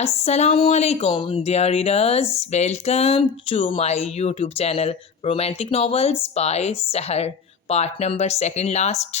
Assalamu alaikum, dear readers. Welcome to my YouTube channel, Romantic Novels by Sahar, part number second last.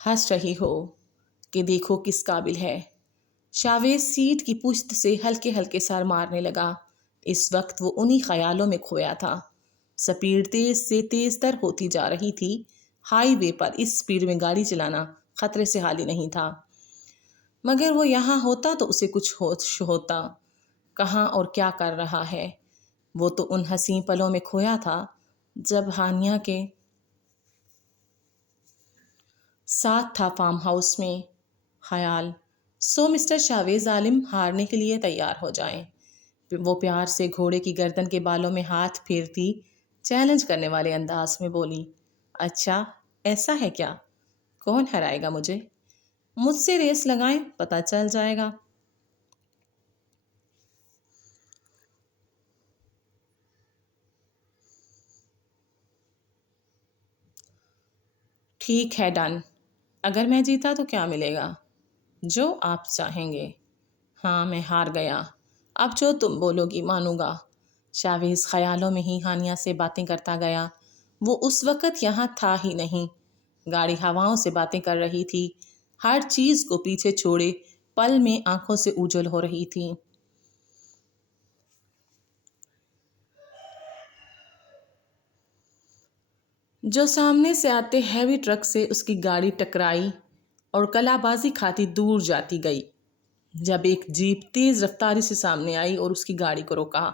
ہنس رہی ہو کہ دیکھو کس قابل ہے۔ شاویز سیٹ کی پشت سے ہلکے ہلکے سر مارنے لگا۔ اس وقت وہ انہی خیالوں میں کھویا تھا۔ سپیڈ تیز سے تیز تر ہوتی جا رہی تھی۔ ہائی وے پر اس سپیڈ میں گاڑی چلانا خطرے سے خالی نہیں تھا، مگر وہ یہاں ہوتا تو اسے کچھ ہوش ہوتا۔ کہاں اور کیا کر رہا ہے؟ وہ تو ان حسین پلوں میں کھویا تھا جب ہانیہ کے ساتھ تھا فارم ہاؤس میں۔ خیال، سو مسٹر شاویز عالم ہارنے کے لیے تیار ہو جائیں۔ وہ پیار سے گھوڑے کی گردن کے بالوں میں ہاتھ پھیرتی چیلنج کرنے والے انداز میں بولی، اچھا ایسا ہے کیا؟ کون ہرائے گا مجھے؟ مجھ سے ریس لگائیں، پتہ چل جائے گا۔ ٹھیک ہے ڈن۔ اگر میں جیتا تو کیا ملے گا؟ جو آپ چاہیں گے۔ ہاں میں ہار گیا، اب جو تم بولو گی مانوں گا۔ شاویز خیالوں میں ہی ہانیہ سے باتیں کرتا گیا۔ وہ اس وقت یہاں تھا ہی نہیں۔ گاڑی ہواؤں سے باتیں کر رہی تھی، ہر چیز کو پیچھے چھوڑے پل میں آنکھوں سے اوجھل ہو رہی تھی۔ جو سامنے سے آتے ہیوی ٹرک سے اس کی گاڑی ٹکرائی اور کلا بازی کھاتی دور جاتی گئی، جب ایک جیپ تیز رفتاری سے سامنے آئی اور اس کی گاڑی کو روکا۔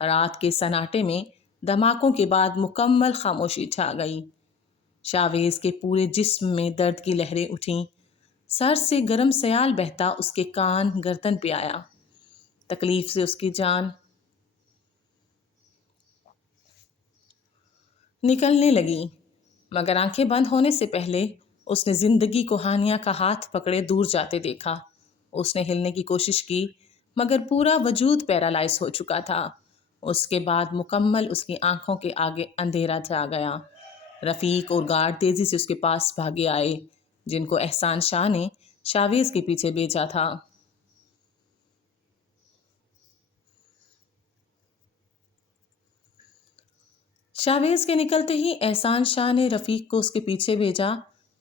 رات کے سناٹے میں دھماکوں کے بعد مکمل خاموشی چھا گئی۔ شاویز کے پورے جسم میں درد کی لہریں اٹھیں۔ سر سے گرم سیال بہتا اس کے کان گردن پہ آیا۔ تکلیف سے اس کی جان نکلنے لگی، مگر آنکھیں بند ہونے سے پہلے اس نے زندگی کو ہانیہ کا ہاتھ پکڑے دور جاتے دیکھا۔ اس نے ہلنے کی کوشش کی، مگر پورا وجود پیرالائز ہو چکا تھا۔ اس کے بعد مکمل اس کی آنکھوں کے آگے اندھیرا چھا گیا۔ رفیق اور گارڈ تیزی سے اس کے پاس بھاگے آئے، جن کو احسان شاہ نے شاویز کے پیچھے بھیجا تھا۔ شاویز کے نکلتے ہی احسان شاہ نے رفیق کو اس کے پیچھے بھیجا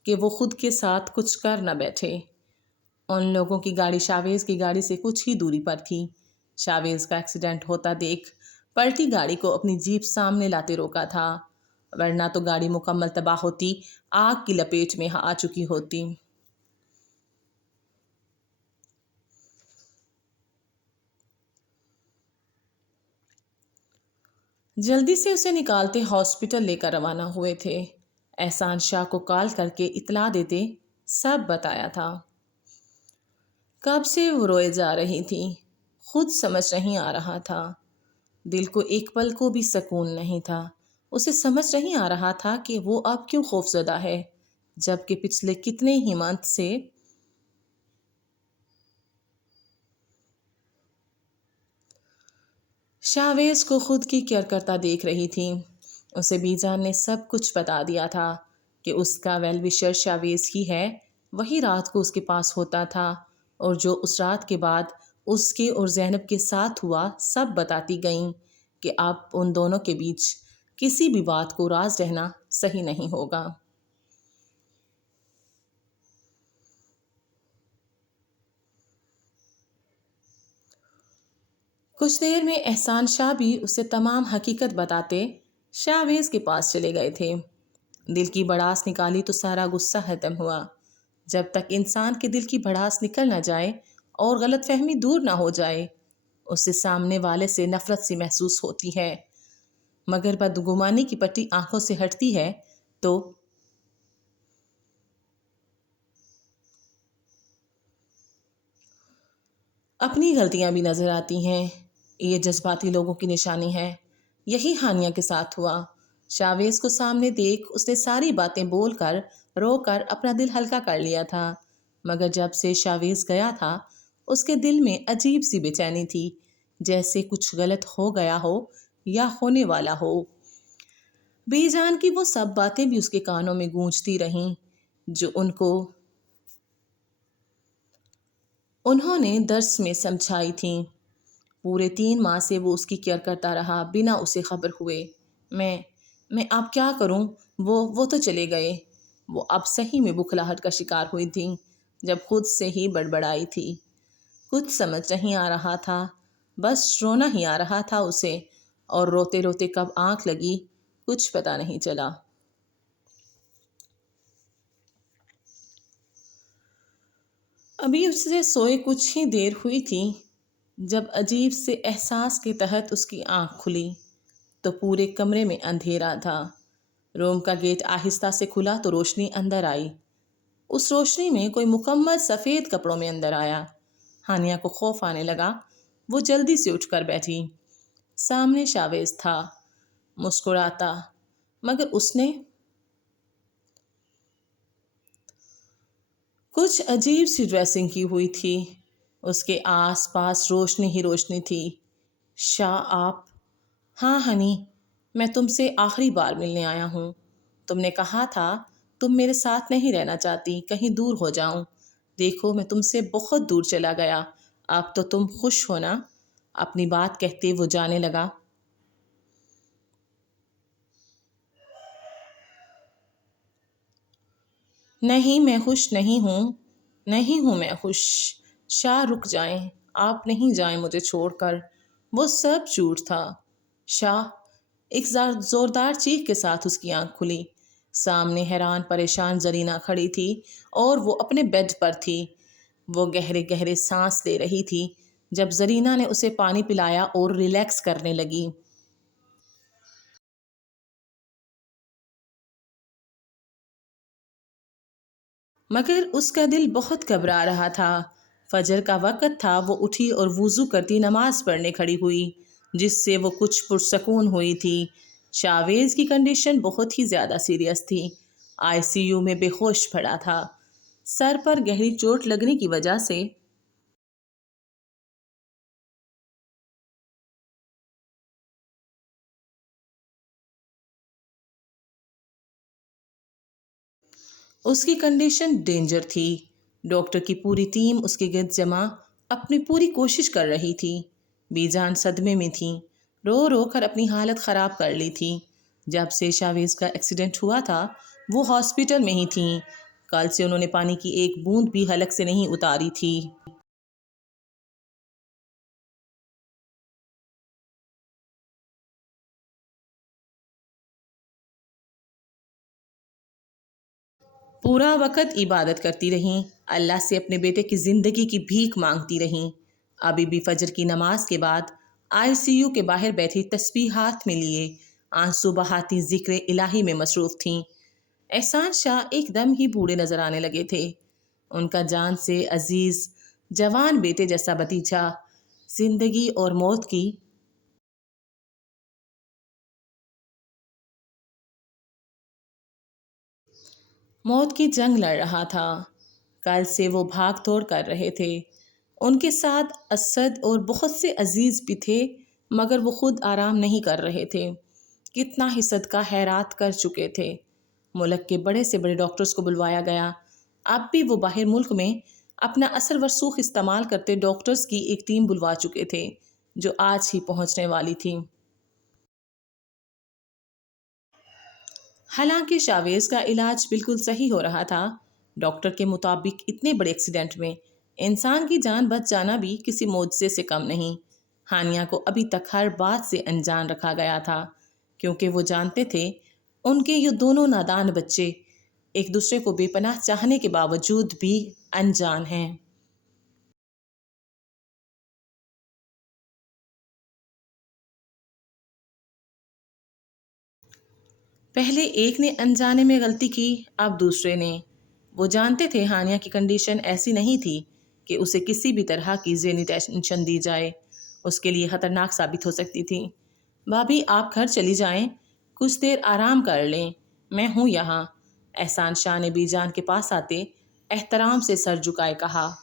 کہ وہ خود کے ساتھ کچھ کر نہ بیٹھے۔ ان لوگوں کی گاڑی شاویز کی گاڑی سے کچھ ہی دوری پر تھی۔ شاویز کا ایکسیڈنٹ ہوتا دیکھ پلٹی گاڑی کو اپنی جیپ سامنے لاتے روکا تھا، ورنہ تو گاڑی مکمل تباہ ہوتی، آگ کی لپیٹ میں آ چکی ہوتی۔ جلدی سے اسے نکالتے ہاسپٹل لے کر روانہ ہوئے تھے۔ احسان شاہ کو کال کر کے اطلاع دیتے سب بتایا تھا۔ کب سے وہ روئے جا رہی تھی، خود سمجھ نہیں آ رہا تھا۔ دل کو ایک پل کو بھی سکون نہیں تھا۔ اسے سمجھ نہیں آ رہا تھا کہ وہ اب کیوں خوفزدہ ہے، جبکہ پچھلے کتنے ہی منتھ سے شاویز کو خود کی کیئر کرتا دیکھ رہی تھی۔ اسے بی جان نے سب کچھ بتا دیا تھا کہ اس کا ویل وشر شاویز ہی ہے۔ وہی رات کو اس کے پاس ہوتا تھا، اور جو اس رات کے بعد اس کے اور زینب کے ساتھ ہوا سب بتاتی گئیں کہ اب ان دونوں کے بیچ کسی بھی بات کو راز رہنا صحیح نہیں ہوگا۔ کچھ دیر میں احسان شاہ بھی اسے تمام حقیقت بتاتے شاویز کے پاس چلے گئے تھے۔ دل کی بڑاس نکالی تو سارا غصہ ختم ہوا۔ جب تک انسان کے دل کی بڑاس نکل نہ جائے اور غلط فہمی دور نہ ہو جائے، اسے سامنے والے سے نفرت سی محسوس ہوتی ہے، مگر بدگمانی کی پٹی آنکھوں سے ہٹتی ہے تو اپنی غلطیاں بھی نظر آتی ہیں۔ یہ جذباتی لوگوں کی نشانی ہے۔ یہی ہانیہ کے ساتھ ہوا۔ شاویز کو سامنے دیکھ اس نے ساری باتیں بول کر رو کر اپنا دل ہلکا کر لیا تھا، مگر جب سے شاویز گیا تھا اس کے دل میں عجیب سی بے چینی تھی، جیسے کچھ غلط ہو گیا ہو یا ہونے والا ہو۔ بی جان کی وہ سب باتیں بھی اس کے کانوں میں گونجتی رہیں جو انہوں نے درس میں سمجھائی تھیں۔ پورے 3 ماہ سے وہ اس کی کیئر کرتا رہا بنا اسے خبر ہوئے۔ میں اب کیا کروں؟ وہ تو چلے گئے، وہ اب صحیح میں بکھلاہٹ کا شکار ہوئی تھیں، جب خود سے ہی بڑبڑائی تھی۔ کچھ سمجھ نہیں آ رہا تھا، بس رونا ہی آ رہا تھا اسے، اور روتے روتے کب آنکھ لگی کچھ پتہ نہیں چلا۔ ابھی اس سے سوئے کچھ ہی دیر ہوئی تھی جب عجیب سے احساس کے تحت اس کی آنکھ کھلی تو پورے کمرے میں اندھیرا تھا۔ روم کا گیٹ آہستہ سے کھلا تو روشنی اندر آئی۔ اس روشنی میں کوئی مکمل سفید کپڑوں میں اندر آیا۔ ہانیہ کو خوف آنے لگا۔ وہ جلدی سے اٹھ کر بیٹھی۔ سامنے شاویز تھا، مسکراتا، مگر اس نے کچھ عجیب سی ڈریسنگ کی ہوئی تھی۔ اس کے آس پاس روشنی ہی روشنی تھی۔ شاہ آپ؟ ہاں ہنی، میں تم سے آخری بار ملنے آیا ہوں۔ تم نے کہا تھا تم میرے ساتھ نہیں رہنا چاہتی، کہیں دور ہو جاؤں۔ دیکھو میں تم سے بہت دور چلا گیا، اب تو تم خوش ہو نا؟ اپنی بات کہتے وہ جانے لگا۔ نہیں میں خوش نہیں ہوں، نہیں ہوں میں خوش۔ شاہ رک جائیں، آپ نہیں جائیں مجھے چھوڑ کر۔ وہ سب جھوٹ تھا۔ شاہ! ایک زوردار چیخ کے ساتھ اس کی آنکھ کھلی۔ سامنے حیران پریشان زرینہ کھڑی تھی اور وہ اپنے بیڈ پر تھی۔ وہ گہرے گہرے سانس لے رہی تھی جب زرینہ نے اسے پانی پلایا اور ریلیکس کرنے لگی۔ مگر اس کا دل بہت گھبرا رہا تھا۔ فجر کا وقت تھا۔ وہ اٹھی اور وضو کرتی نماز پڑھنے کھڑی ہوئی، جس سے وہ کچھ پرسکون ہوئی تھی۔ شاویز کی کنڈیشن بہت ہی زیادہ سیریس تھی۔ آئی سی یو میں بے ہوش پڑا تھا۔ سر پر گہری چوٹ لگنے کی وجہ سے اس کی کنڈیشن ڈینجر تھی۔ ڈاکٹر کی پوری ٹیم اس کے گرد جمع اپنی پوری کوشش کر رہی تھی۔ بی جان صدمے میں تھی، رو رو کر اپنی حالت خراب کر لی تھی۔ جب سے شاویز کا ایکسیڈنٹ ہوا تھا وہ ہاسپٹل میں ہی تھیں۔ کل سے انہوں نے پانی کی ایک بوند بھی حلق سے نہیں اتاری تھی۔ پورا وقت عبادت کرتی رہیں، اللہ سے اپنے بیٹے کی زندگی کی بھیک مانگتی رہیں۔ ابھی بھی فجر کی نماز کے بعد آئی سی یو کے باہر بیٹھی تسبیح ہاتھ میں لیے آنسو بہاتی ذکر الہی میں مصروف تھیں۔ احسان شاہ ایک دم ہی بوڑھے نظر آنے لگے تھے۔ ان کا جان سے عزیز جوان بیٹے جیسا بھتیجا زندگی اور موت کی جنگ لڑ رہا تھا۔ کل سے وہ بھاگ توڑ کر رہے تھے۔ ان کے ساتھ اسد اور بہت سے عزیز بھی تھے، مگر وہ خود آرام نہیں کر رہے تھے۔ کتنا ہی صدقہ خیرات کر چکے تھے۔ ملک کے بڑے سے بڑے ڈاکٹرز کو بلوایا گیا۔ اب بھی وہ باہر ملک میں اپنا اثر ورسوخ استعمال کرتے ڈاکٹرز کی ایک ٹیم بلوا چکے تھے، جو آج ہی پہنچنے والی تھی۔ حالانکہ شاویز کا علاج بالکل صحیح ہو رہا تھا۔ ڈاکٹر کے مطابق اتنے بڑے ایکسیڈنٹ میں انسان کی جان بچ جانا بھی کسی معجزے سے کم نہیں۔ ہانیہ کو ابھی تک ہر بات سے انجان رکھا گیا تھا، کیونکہ وہ جانتے تھے ان کے یہ دونوں نادان بچے ایک دوسرے کو بے پناہ چاہنے کے باوجود بھی انجان ہیں۔ پہلے ایک نے انجانے میں غلطی کی، اب دوسرے نے۔ وہ جانتے تھے ہانیہ کی کنڈیشن ایسی نہیں تھی کہ اسے کسی بھی طرح کی ذہنی ٹینشن دی جائے، اس کے لیے خطرناک ثابت ہو سکتی تھی۔ بھابھی آپ گھر چلی جائیں، کچھ دیر آرام کر لیں، میں ہوں یہاں۔ احسان شاہ نے بی جان کے پاس آتے احترام سے سر جھکائے کہا۔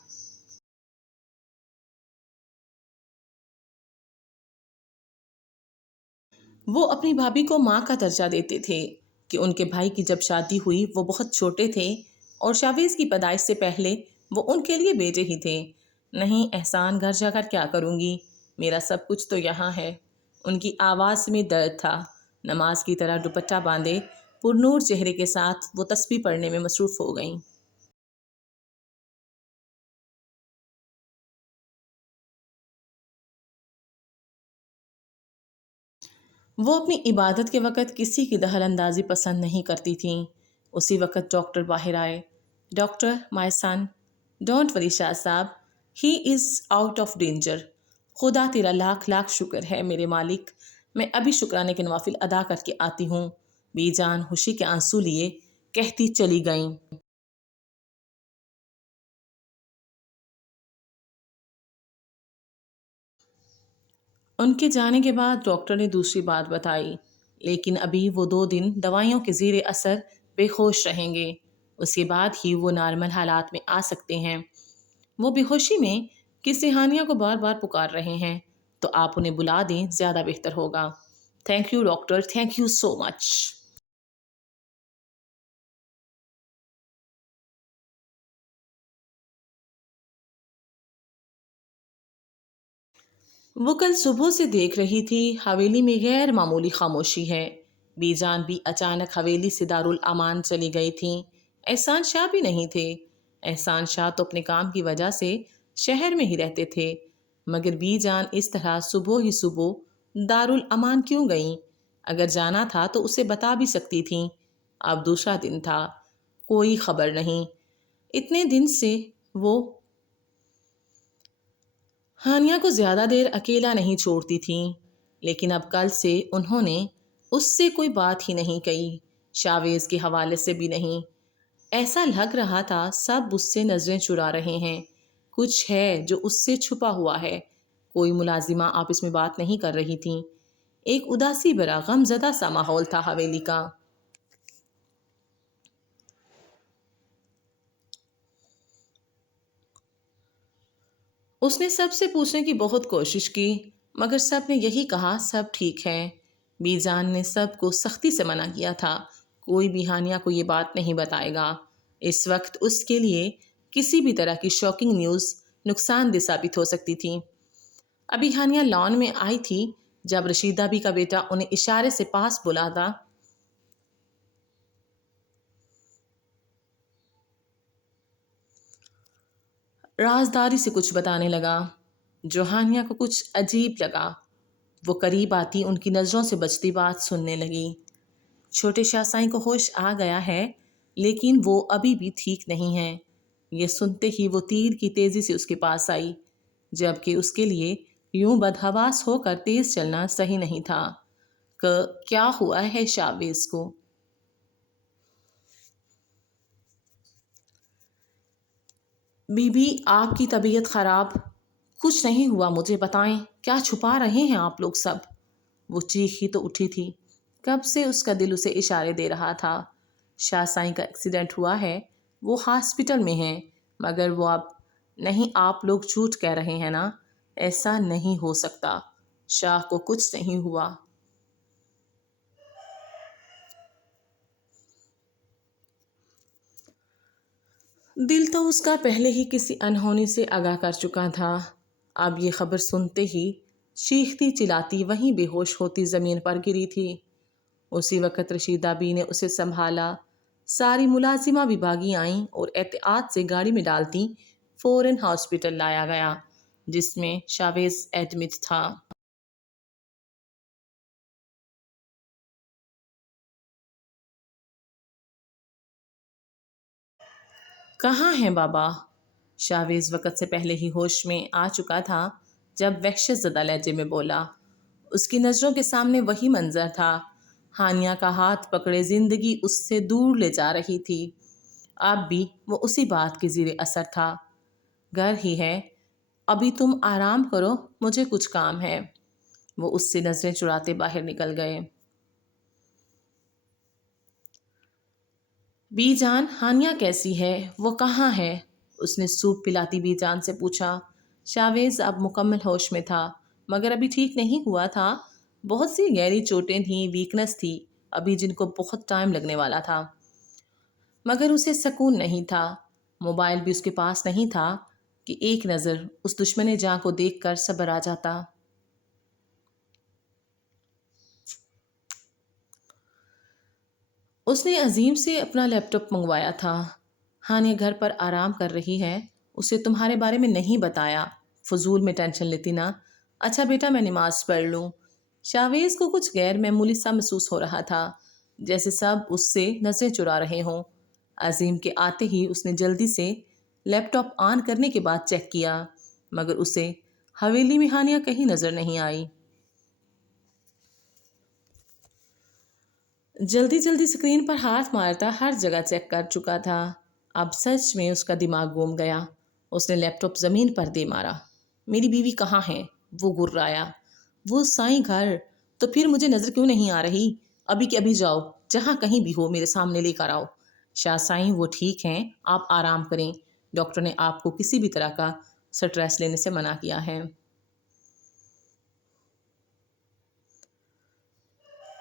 وہ اپنی بھابھی کو ماں کا درجہ دیتے تھے کہ ان کے بھائی کی جب شادی ہوئی وہ بہت چھوٹے تھے اور شاویز کی پیدائش سے پہلے وہ ان کے لیے بیٹے ہی تھے۔ نہیں احسان، گھر جا کر کیا کروں گی، میرا سب کچھ تو یہاں ہے۔ ان کی آواز میں درد تھا۔ نماز کی طرح دوپٹہ باندھے پرنور چہرے کے ساتھ وہ تسبیح پڑھنے میں مصروف ہو گئیں۔ وہ اپنی عبادت کے وقت کسی کی دخل اندازی پسند نہیں کرتی تھیں۔ اسی وقت ڈاکٹر باہر آئے۔ Doctor, my sun, don't worry شاہ صاحب، ہی از آؤٹ آف ڈینجر۔ خدا تیرا لاکھ لاکھ شکر ہے میرے مالک، میں ابھی شکرانے کے نوافل ادا کر کے آتی ہوں۔ بی جان خوشی کے آنسو لیے کہتی چلی گئیں۔ ان کے جانے کے بعد ڈاکٹر نے دوسری بات بتائی، لیکن ابھی وہ 2 دن دوائیوں کے زیر اثر بے ہوش رہیں گے، اس کے بعد ہی وہ نارمل حالات میں آ سکتے ہیں۔ وہ بے ہوشی میں کسی ہانیہ کو بار بار پکار رہے ہیں، تو آپ انہیں بلا دیں، زیادہ بہتر ہوگا۔ Thank you doctor, thank you so much. وہ کل صبح سے دیکھ رہی تھی حویلی میں غیر معمولی خاموشی ہے۔ بی جان بھی اچانک حویلی سے دارالامان چلی گئی تھیں۔ احسان شاہ بھی نہیں تھے۔ احسان شاہ تو اپنے کام کی وجہ سے شہر میں ہی رہتے تھے، مگر بی جان اس طرح صبح ہی صبح دارالامان کیوں گئیں؟ اگر جانا تھا تو اسے بتا بھی سکتی تھیں۔ اب دوسرا دن تھا، کوئی خبر نہیں۔ اتنے دن سے وہ ہانیہ کو زیادہ دیر اکیلا نہیں چھوڑتی تھیں، لیکن اب کل سے انہوں نے اس سے کوئی بات ہی نہیں کہی، شاویز کے حوالے سے بھی نہیں۔ ایسا لگ رہا تھا سب اس سے نظریں چرا رہے ہیں، کچھ ہے جو اس سے چھپا ہوا ہے۔ کوئی ملازمہ آپس میں بات نہیں کر رہی تھیں۔ ایک اداسی بھرا غم زدہ سا ماحول تھا حویلی کا۔ اس نے سب سے پوچھنے کی بہت کوشش کی، مگر سب نے یہی کہا سب ٹھیک ہے۔ بی جان نے سب کو سختی سے منع کیا تھا، کوئی بھی ہانیہ کو یہ بات نہیں بتائے گا۔ اس وقت اس کے لیے کسی بھی طرح کی شاکنگ نیوز نقصان دہ ثابت ہو سکتی تھی۔ ابھی ہانیہ لان میں آئی تھی جب رشیدہ بی کا بیٹا انہیں اشارے سے پاس بلاتا۔ رازداری سے کچھ بتانے لگا جو ہانیہ کو کچھ عجیب لگا۔ وہ قریب آتی ان کی نظروں سے بچتی بات سننے لگی۔ چھوٹے شاہ سائیں کو ہوش آ گیا ہے، لیکن وہ ابھی بھی ٹھیک نہیں ہیں۔ یہ سنتے ہی وہ تیر کی تیزی سے اس کے پاس آئی، جبکہ اس کے لیے یوں بدحواس ہو کر تیز چلنا صحیح نہیں تھا۔ کیا ہوا ہے شاویز کو؟ بی بی، آپ کی طبیعت خراب؟ کچھ نہیں ہوا، مجھے بتائیں، کیا چھپا رہے ہیں آپ لوگ سب؟ وہ چیخی تو اٹھی تھی، کب سے اس کا دل اسے اشارے دے رہا تھا۔ شاہ سائیں کا ایکسیڈنٹ ہوا ہے، وہ ہاسپٹل میں ہیں، مگر وہ اب نہیں۔ آپ لوگ جھوٹ کہہ رہے ہیں نا، ایسا نہیں ہو سکتا، شاہ کو کچھ نہیں ہوا۔ دل تو اس کا پہلے ہی کسی انہونی سے آگاہ کر چکا تھا۔ اب یہ خبر سنتے ہی چیختی چلاتی وہیں بے ہوش ہوتی زمین پر گری تھی۔ اسی وقت رشیدہ بی نے اسے سنبھالا۔ ساری ملازمہ بھی بھاگی آئیں اور احتیاط سے گاڑی میں ڈالتی فوراً ہاسپٹل لایا گیا، جس میں شاویز ایڈمٹ تھا۔ کہاں ہیں بابا؟ شاویز وقت سے پہلے ہی ہوش میں آ چکا تھا جب وحشت زدہ لہجے میں بولا۔ اس کی نظروں کے سامنے وہی منظر تھا، ہانیہ کا ہاتھ پکڑے زندگی اس سے دور لے جا رہی تھی۔ اب بھی وہ اسی بات کے زیر اثر تھا۔ گھر ہی ہے، ابھی تم آرام کرو، مجھے کچھ کام ہے۔ وہ اس سے نظریں چراتے باہر نکل گئے۔ بی جان، ہانیہ کیسی ہے؟ وہ کہاں ہے؟ اس نے سوپ پلاتی بی جان سے پوچھا۔ شاویز اب مکمل ہوش میں تھا، مگر ابھی ٹھیک نہیں ہوا تھا۔ بہت سی گہری چوٹیں تھیں، ویکنس تھی ابھی، جن کو بہت ٹائم لگنے والا تھا۔ مگر اسے سکون نہیں تھا۔ موبائل بھی اس کے پاس نہیں تھا کہ ایک نظر اس دشمن جاں کو دیکھ کر صبر آ جاتا۔ اس نے عظیم سے اپنا لیپ ٹاپ منگوایا تھا۔ ہانیہ گھر پر آرام کر رہی ہے، اسے تمہارے بارے میں نہیں بتایا، فضول میں ٹینشن لیتی نا۔ اچھا بیٹا میں نماز پڑھ لوں۔ شاویز کو کچھ غیر معمولی سا محسوس ہو رہا تھا، جیسے سب اس سے نظریں چرا رہے ہوں۔ عظیم کے آتے ہی اس نے جلدی سے لیپ ٹاپ آن کرنے کے بعد چیک کیا، مگر اسے حویلی میں ہانیہ کہیں نظر نہیں آئی۔ جلدی جلدی سکرین پر ہاتھ مارتا ہر جگہ چیک کر چکا تھا۔ اب سچ میں اس کا دماغ گھوم گیا۔ اس نے لیپ ٹاپ زمین پر دے مارا۔ میری بیوی کہاں ہے؟ وہ گرایا۔ وہ سائیں گھر۔ تو پھر مجھے نظر کیوں نہیں آ رہی؟ ابھی کہ ابھی جاؤ، جہاں کہیں بھی ہو میرے سامنے لے کر آؤ۔ شاہ سائیں وہ ٹھیک ہیں، آپ آرام کریں۔ ڈاکٹر نے آپ کو کسی بھی طرح کا سٹریس لینے سے منع کیا ہے۔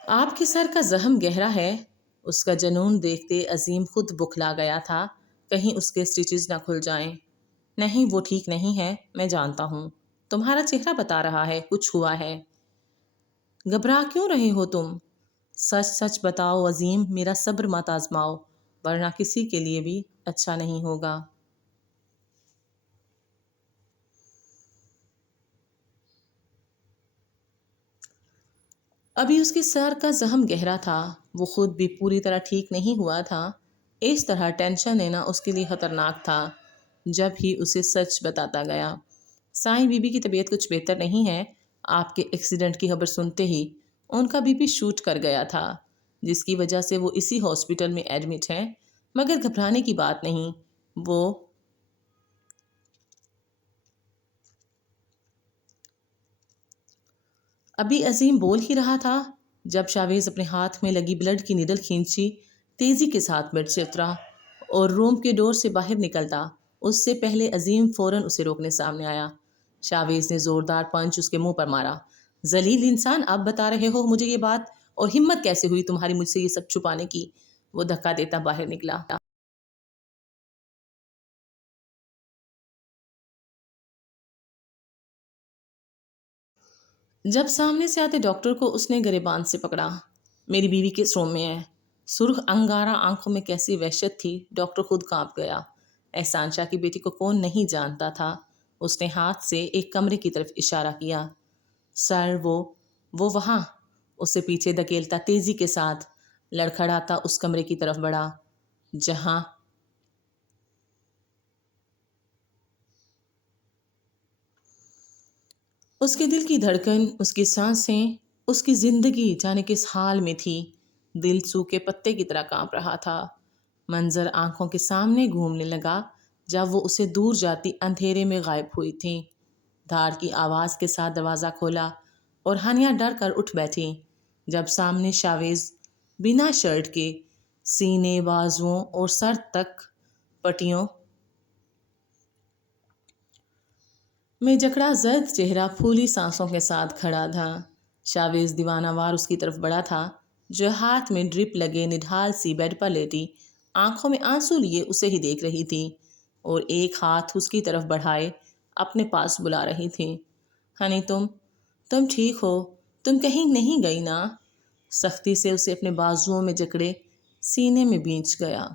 آپ کے سر کا زخم گہرا ہے۔ اس کا جنون دیکھتے عظیم خود بکھلا گیا تھا، کہیں اس کے سٹیچز نہ کھل جائیں۔ نہیں وہ ٹھیک نہیں ہے، میں جانتا ہوں۔ تمہارا چہرہ بتا رہا ہے کچھ ہوا ہے۔ گھبرا کیوں رہے ہو تم؟ سچ سچ بتاؤ عظیم، میرا صبر مت آزماؤ، ورنہ کسی کے لیے بھی اچھا نہیں ہوگا۔ ابھی اس کے سر کا زخم گہرا تھا، وہ خود بھی پوری طرح ٹھیک نہیں ہوا تھا۔ اس طرح ٹینشن لینا اس کے لیے خطرناک تھا۔ جب ہی اسے سچ بتاتا گیا، سائیں بی بی کی طبیعت کچھ بہتر نہیں ہے۔ آپ کے ایکسیڈنٹ کی خبر سنتے ہی ان کا بی پی شوٹ کر گیا تھا، جس کی وجہ سے وہ اسی ہاسپٹل میں ایڈمٹ ہیں۔ مگر گھبرانے کی بات نہیں، وہ ابھی عظیم بول ہی رہا تھا جب شاویز اپنے ہاتھ میں لگی بلڈ کی نیڈل کھینچی، تیزی کے ساتھ بیڈ سے اترا اور روم کے ڈور سے باہر نکلتا۔ اس سے پہلے عظیم فوراً اسے روکنے سامنے آیا۔ شاویز نے زوردار پنچ اس کے منہ پر مارا۔ ذلیل انسان، آپ بتا رہے ہو مجھے یہ بات، اور ہمت کیسے ہوئی تمہاری مجھ سے یہ سب چھپانے کی؟ وہ دھکا دیتا باہر نکلا۔ جب سامنے سے آتے ڈاکٹر کو اس نے گریبان سے پکڑا۔ میری بیوی کس روم میں ہے؟ سرخ انگارہ آنکھوں میں کیسی وحشت تھی، ڈاکٹر خود کانپ گیا۔ احسان شاہ کی بیٹی کو کون نہیں جانتا تھا؟ اس نے ہاتھ سے ایک کمرے کی طرف اشارہ کیا۔ سر وہ وہاں۔ اسے پیچھے دھکیلتا تیزی کے ساتھ لڑکھڑاتا اس کمرے کی طرف بڑھا جہاں اس کے دل کی دھڑکن، اس کی سانسیں، اس کی زندگی جانے کس حال میں تھی۔ دل سوکھے پتے کی طرح کانپ رہا تھا۔ منظر آنکھوں کے سامنے گھومنے لگا جب وہ اسے دور جاتی اندھیرے میں غائب ہوئی تھی۔ دھاڑ کی آواز کے ساتھ دروازہ کھولا اور ہانیہ ڈر کر اٹھ بیٹھی جب سامنے شاویز بنا شرٹ کے، سینے، بازوؤں اور سر تک پٹیوں میں جکڑا زرد چہرہ پھولی سانسوں کے ساتھ کھڑا تھا۔ شاویز دیوانہ وار اس کی طرف بڑھا تھا، جو ہاتھ میں ڈرپ لگے نڈھال سی بیڈ پر لیٹی آنکھوں میں آنسو لیے اسے ہی دیکھ رہی تھی اور ایک ہاتھ اس کی طرف بڑھائے اپنے پاس بلا رہی تھی۔ ہنی تم ٹھیک ہو؟ تم کہیں نہیں گئی نا؟ سختی سے اسے اپنے بازوؤں میں جکڑے سینے میں بھینچ گیا۔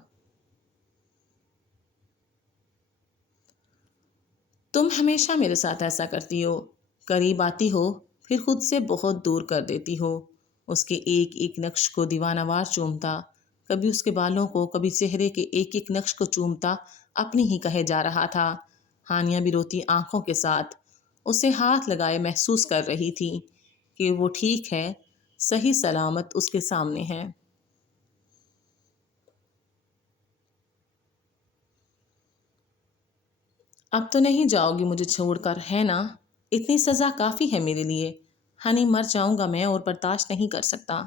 تم ہمیشہ میرے ساتھ ایسا کرتی ہو، قریب آتی ہو پھر خود سے بہت دور کر دیتی ہو۔ اس کے ایک ایک نقش کو دیوانہ وار چومتا، کبھی اس کے بالوں کو، کبھی چہرے کے ایک ایک نقش کو چومتا اپنی ہی کہے جا رہا تھا۔ ہانیہ بھی روتی آنکھوں کے ساتھ اسے ہاتھ لگائے محسوس کر رہی تھی کہ وہ ٹھیک ہے، صحیح سلامت اس کے سامنے ہے۔ اب تو نہیں جاؤ گی مجھے چھوڑ کر، ہے نا؟ اتنی سزا کافی ہے میرے لیے۔ ہنی مر جاؤں گا میں اور برداشت نہیں کر سکتا۔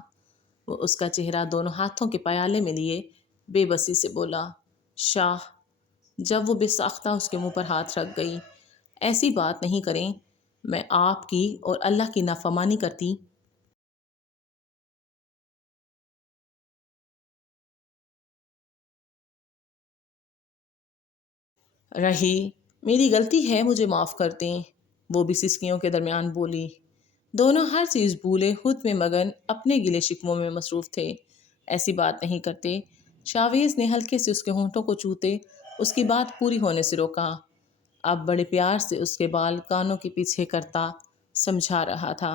وہ اس کا چہرہ دونوں ہاتھوں کے پیالے میں لیے بے بسی سے بولا۔ شاہ، جب وہ بے ساختہ اس کے منہ پر ہاتھ رکھ گئی، ایسی بات نہیں کریں، میں آپ کی اور اللہ کی نافرمانی کرتی۔ رہی میری غلطی ہے، مجھے معاف کر دیں، وہ بھی سسکیوں کے درمیان بولی۔ دونوں ہر چیز بھولے خود میں مگن اپنے گلے شکووں میں مصروف تھے۔ ایسی بات نہیں کرتے۔ شاویز نے ہلکے سے اس کے ہونٹوں کو چوتے اس کی بات پوری ہونے سے روکا۔ اب بڑے پیار سے اس کے بال کانوں کے پیچھے کرتا سمجھا رہا تھا۔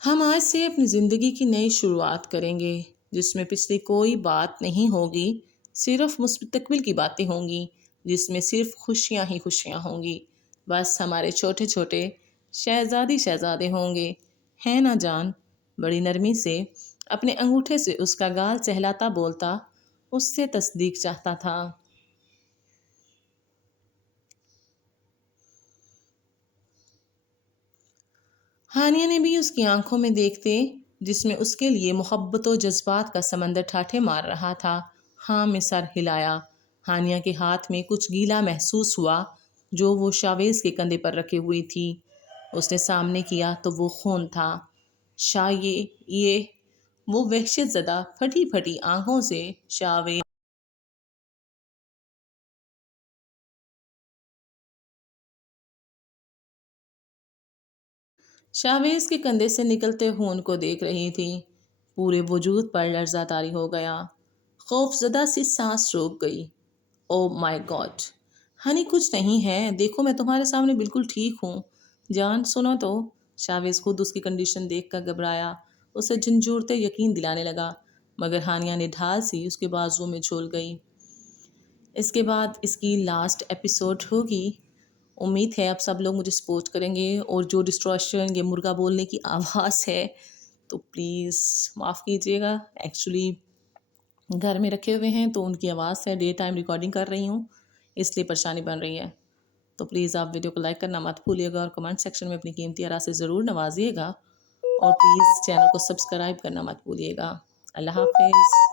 ہم آج سے اپنی زندگی کی نئی شروعات کریں گے جس میں پچھلی کوئی بات نہیں ہوگی، صرف مستقبل کی باتیں ہوں گی، جس میں صرف خوشیاں ہی خوشیاں ہوں گی۔ بس ہمارے چھوٹے چھوٹے شہزادی شہزادے ہوں گے، ہے نا جان؟ بڑی نرمی سے اپنے انگوٹھے سے اس کا گال چہلاتا بولتا، اس سے تصدیق چاہتا تھا۔ ہانیہ نے بھی اس کی آنکھوں میں دیکھتے جس میں اس کے لیے محبت و جذبات کا سمندر ٹھاٹھے مار رہا تھا، ہاں میں سر ہلایا۔ ہانیہ کے ہاتھ میں کچھ گیلا محسوس ہوا جو وہ شاویز کے کندھے پر رکھے ہوئی تھی۔ اس نے سامنے کیا تو وہ خون تھا۔ یہ وہ وحشت زدہ پھٹی پھٹی آنکھوں سے شاویز کے کندھے سے نکلتے خون کو دیکھ رہی تھی۔ پورے وجود پر لرزہ طاری ہو گیا۔ خوف زدہ سی سانس روک گئی۔ او مائی گاڈ! ہنی کچھ نہیں ہے، دیکھو میں تمہارے سامنے بالکل ٹھیک ہوں۔ جان سنو تو۔ شاویز خود اس کی کنڈیشن دیکھ کر گھبرایا، اسے جھنجھوڑتے یقین دلانے لگا، مگر ہانیہ نے ڈھال سی اس کے بازو میں جھول گئی۔ اس کے بعد اس کی لاسٹ ایپیسوڈ ہوگی۔ امید ہے اب سب لوگ مجھے سپورٹ کریں گے، اور جو ڈسٹرشن یہ مرغا بولنے کی آواز ہے تو پلیز معاف کیجیے گا۔ ایکچولی گھر میں رکھے ہوئے ہیں تو ان کی آواز سے ڈے ٹائم ریکارڈنگ کر رہی ہوں، اس لیے پریشانی بن رہی ہے۔ تو پلیز آپ ویڈیو کو لائک کرنا مت بھولیے گا، اور کمنٹ سیکشن میں اپنی قیمتی آراء سے ضرور نوازیے گا، اور پلیز چینل کو سبسکرائب کرنا مت بھولیے گا۔ اللہ حافظ۔